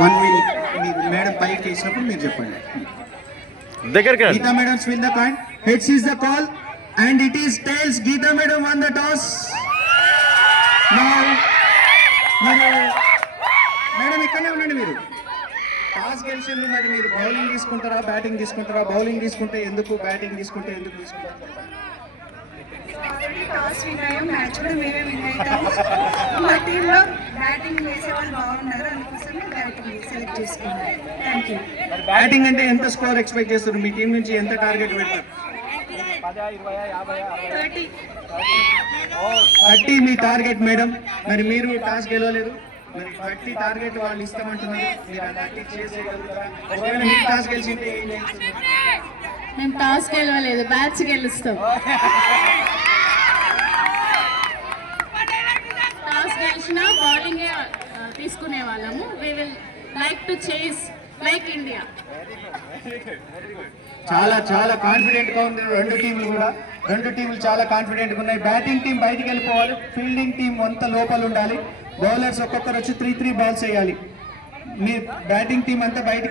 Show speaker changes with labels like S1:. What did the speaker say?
S1: One will మీరు madam పైకి చేసినప్పుడు మీరు చెప్పండి.
S2: దగ్గరికి
S1: Geeta madam win the coin heads is the call and it is tails Geeta madam won the toss madam ఇక్కడనే ఉండండి మీరు. టాస్ గెలిచింది మరి మీరు బౌలింగ్ తీసుకుంటారా బ్యాటింగ్ తీసుకుంటారా? బౌలింగ్ తీసుకుంటే ఎందుకు బ్యాటింగ్ తీసుకుంటే ఎందుకు తీసుకుంటారు?
S3: టాస్ విన్ అయ్యాం మ్యాచ్ కూడా మేమే విన్ అవుతాం మా టీంలో బ్యాటింగ్ వేసే వాళ్ళు బాగున్నారు అందుకోసమే బ్యాటింగ్ సెలెక్ట్ చేసుకున్నాం థ్యాంక్ యూ
S1: బ్యాటింగ్ అంటే ఎంత స్కోర్ ఎక్స్పెక్ట్ చేస్తారు? మీ టీం నుంచి ఎంత టార్గెట్ పెడతారు?
S3: థర్టీ.
S1: మీ టార్గెట్ మేడం. మరి మీరు టాస్ గెలవలేదు. మరి థర్టీ టార్గెట్ వాళ్ళు ఇస్తామంటున్నారు. మీరు ఆ థర్టీ చేసేయగలుగుతారా? ఒకవేళ మీరు టాస్ గెలిచింటే ఏం చేస్తారు
S4: మేము టాస్ గెలవలేదు బ్యాచ్ గెలుస్తాం టాస్ గెలిచినా బౌలింగే తీసుకునే వాళ్ళము we will like to chase like India
S1: చాలా చాలా కాన్ఫిడెంట్గా ఉంది రెండు టీంలు కూడా. రెండు టీంలు చాలా కాన్ఫిడెంట్గా ఉన్నాయి. బ్యాటింగ్ టీం బయటికి వెళ్ళిపోవాలి. ఫీల్డింగ్ టీం అంత లోపల ఉండాలి. బౌలర్స్ ఒక్కొక్కరు వచ్చి త్రీ త్రీ బాల్స్ వేయాలి మీ బ్యాటింగ్ టీం అంతా బయటికి